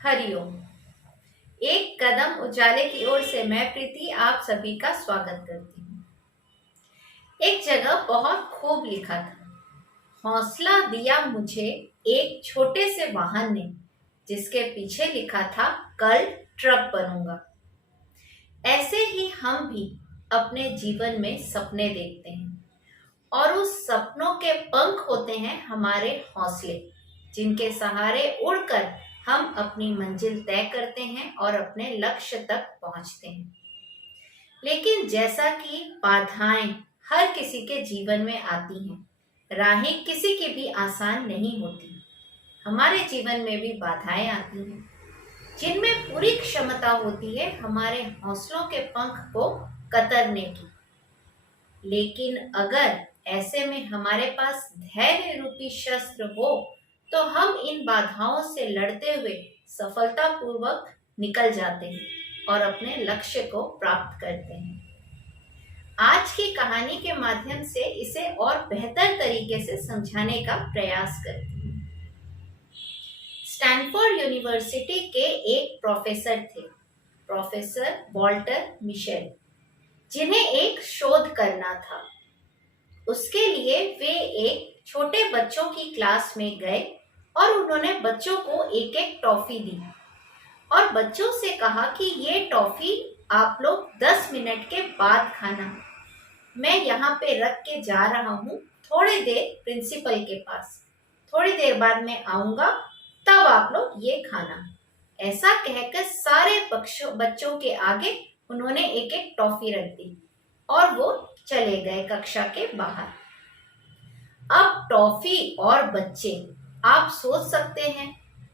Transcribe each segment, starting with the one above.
हरिओम। एक कदम उजाले की ओर से मैं प्रीति आप सभी का स्वागत करती हूँ। एक जगह बहुत खूब लिखा था, हौसला दिया मुझे एक छोटे से वाहन ने, जिसके पीछे लिखा था कल ट्रक बनूंगा। ऐसे ही हम भी अपने जीवन में सपने देखते हैं और उस सपनों के पंख होते हैं हमारे हौसले, जिनके सहारे उड़कर हम अपनी मंजिल तय करते हैं और अपने लक्ष्य तक पहुंचते हैं। लेकिन जैसा कि बाधाएं हर किसी के जीवन में आती हैं, राहें किसी की भी आसान नहीं होती। हमारे जीवन में भी बाधाएं आती हैं, जिनमें पूरी क्षमता होती है हमारे हौसलों के पंख को कतरने की। लेकिन अगर ऐसे में हमारे पास धैर्य रूपी शस्त्र हो, तो हम इन बाधाओं से लड़ते हुए सफलतापूर्वक निकल जाते हैं और अपने लक्ष्य को प्राप्त करते हैं। आज की कहानी के माध्यम से इसे और बेहतर तरीके से समझाने का प्रयास करती हूँ। स्टैनफोर्ड यूनिवर्सिटी के एक प्रोफेसर थे, प्रोफेसर वॉल्टर मिशेल, जिन्हें एक शोध करना था। उसके लिए वे एक छोटे बच्चों की क्लास में गए और उन्होंने बच्चों को एक एक टॉफी दी और बच्चों से कहा कि ये टॉफी आप लोग 10 मिनट के बाद खाना। मैं यहाँ पे रख के जा रहा हूँ, थोड़ी देर प्रिंसिपल के पास, थोड़ी देर बाद मैं आऊंगा, तब आप लोग ये खाना। ऐसा कहकर सारे बच्चों के आगे उन्होंने एक एक टॉफी रख दी और वो चले गए कक्षा के बाहर। अब टॉफी और बच्चे, आप सोच सकते हैं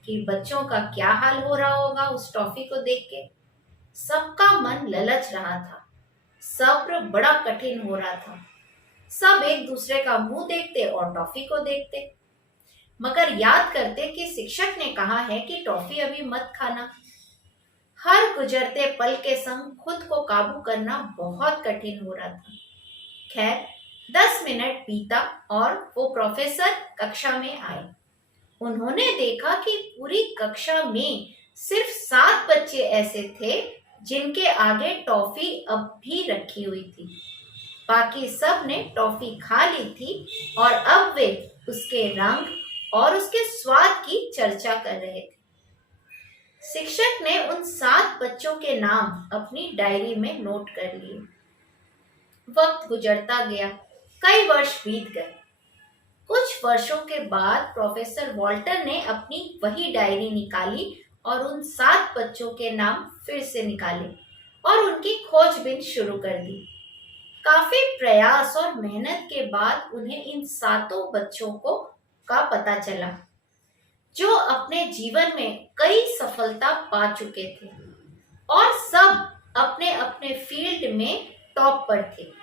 कि बच्चों का क्या हाल हो रहा होगा उस टॉफी को देख के। सबका मन ललच रहा था, सब्र बड़ा कठिन हो रहा था। सब एक दूसरे का मुंह देखते और टॉफी को देखते, मगर याद करते कि शिक्षक ने कहा है कि टॉफी अभी मत खाना। हर गुजरते पल के संग खुद को काबू करना बहुत कठिन हो रहा था। खैर, 10 मिनट बीता और वो प्रोफेसर कक्षा में आए। उन्होंने देखा कि पूरी कक्षा में सिर्फ 7 बच्चे ऐसे थे जिनके आगे टॉफी अब भी रखी हुई थी। बाकी सब ने टॉफी खा ली थी और अब वे उसके रंग और उसके स्वाद की चर्चा कर रहे थे। शिक्षक ने उन 7 बच्चों के नाम अपनी डायरी में नोट कर लिए। वक्त गुजरता गया, कई वर्ष बीत गए। कुछ वर्षों के बाद प्रोफेसर वॉल्टर ने अपनी वही डायरी निकाली और उन 7 बच्चों के नाम फिर से निकाले और उनकी खोजबीन शुरू कर दी। काफी प्रयास और मेहनत के बाद उन्हें इन 7 बच्चों का पता चला, जो अपने जीवन में कई सफलता पा चुके थे और सब अपने अपने फील्ड में टॉप पर थे।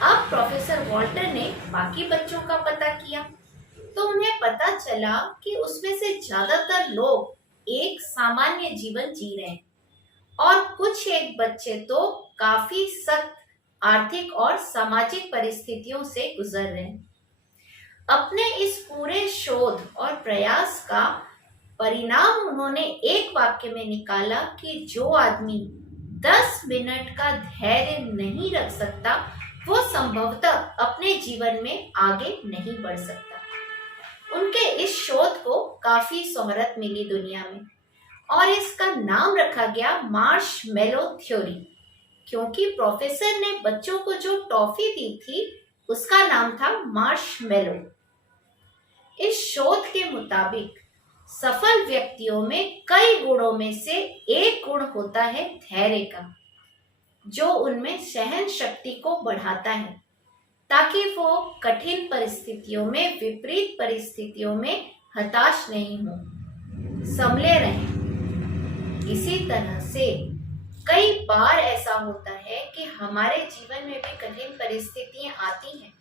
अब प्रोफेसर वॉल्टर ने बाकी बच्चों का पता किया तो उन्हें पता चला कि उसमें से ज्यादातर लोग एक सामान्य जीवन जी रहे हैं और कुछ एक बच्चे तो काफी सख्त आर्थिक और सामाजिक परिस्थितियों से गुजर रहे हैं। अपने इस पूरे शोध और प्रयास का परिणाम उन्होंने एक वाक्य में निकाला कि जो आदमी 10 मिनट का धैर्य नहीं रख सकता, वो संभवतः अपने जीवन में आगे नहीं बढ़ सकता। उनके इस शोध को काफी शोहरत मिली दुनिया में और इसका नाम रखा गया मार्शमैलो थ्योरी, क्योंकि प्रोफेसर ने बच्चों को जो टॉफी दी थी उसका नाम था मार्शमैलो। इस शोध के मुताबिक सफल व्यक्तियों में कई गुणों में से एक गुण होता है धैर्य का, जो उनमें सहन शक्ति को बढ़ाता है ताकि वो कठिन परिस्थितियों में, विपरीत परिस्थितियों में हताश नहीं हो, संभले रहें। इसी तरह से कई बार ऐसा होता है कि हमारे जीवन में भी कठिन परिस्थितियां आती हैं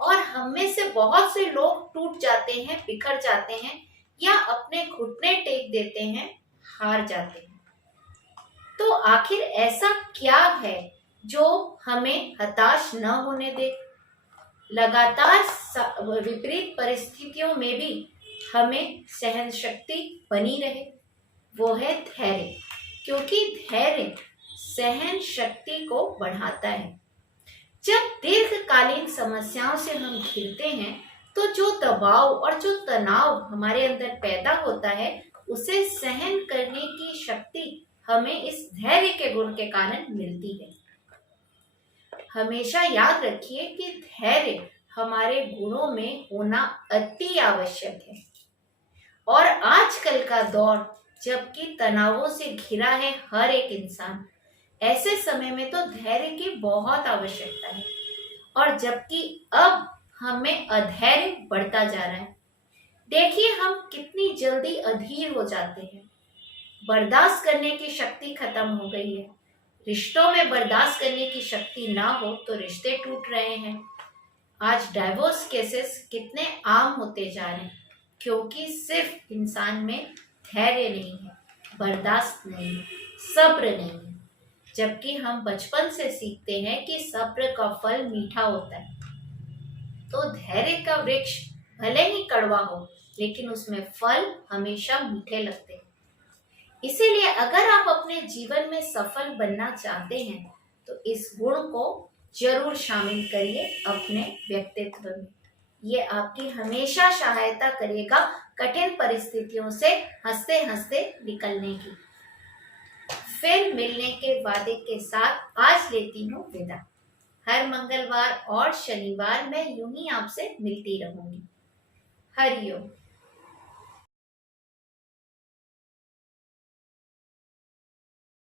और हम में से बहुत से लोग टूट जाते हैं, बिखर जाते हैं या अपने घुटने टेक देते हैं, हार जाते हैं। तो आखिर ऐसा क्या है जो हमें हताश न होने दे, लगातार विपरीत परिस्थितियों में भी हमें सहन शक्ति बनी रहे? वो है धैर्य, क्योंकि धैर्य सहन शक्ति को बढ़ाता है। जब दीर्घकालीन समस्याओं से हम घिरते हैं तो जो दबाव और जो तनाव हमारे अंदर पैदा होता है, उसे सहन करने की शक्ति हमें इस धैर्य के गुण के कारण मिलती है। हमेशा याद रखिए कि धैर्य हमारे गुणों में होना अति आवश्यक है। और आजकल का दौर जबकि तनावों से घिरा है हर एक इंसान, ऐसे समय में तो धैर्य की बहुत आवश्यकता है। और जबकि अब हमें अधैर्य बढ़ता जा रहा है। देखिए हम कितनी जल्दी अधीर हो जाते हैं, बर्दाश्त करने की शक्ति खत्म हो गई है। रिश्तों में बर्दाश्त करने की शक्ति ना हो तो रिश्ते टूट रहे हैं। आज डाइवोर्स केसेस कितने आम होते जा रहे हैं, क्योंकि सिर्फ इंसान में धैर्य नहीं है, बर्दाश्त नहीं है, सब्र नहीं है। जबकि हम बचपन से सीखते हैं कि सब्र का फल मीठा होता है। तो धैर्य का वृक्ष भले ही कड़वा हो, लेकिन उसमें फल हमेशा मीठे लगते हैं। इसीलिए अगर आप अपने जीवन में सफल बनना चाहते हैं तो इस गुण को जरूर शामिल करिए अपने व्यक्तित्व में। ये आपकी हमेशा सहायता करेगा कठिन परिस्थितियों से हंसते हंसते निकलने की। फिर मिलने के वादे के साथ आज लेती हूँ विदा। हर मंगलवार और शनिवार मैं यूं ही आपसे मिलती रहूंगी। हरिओम।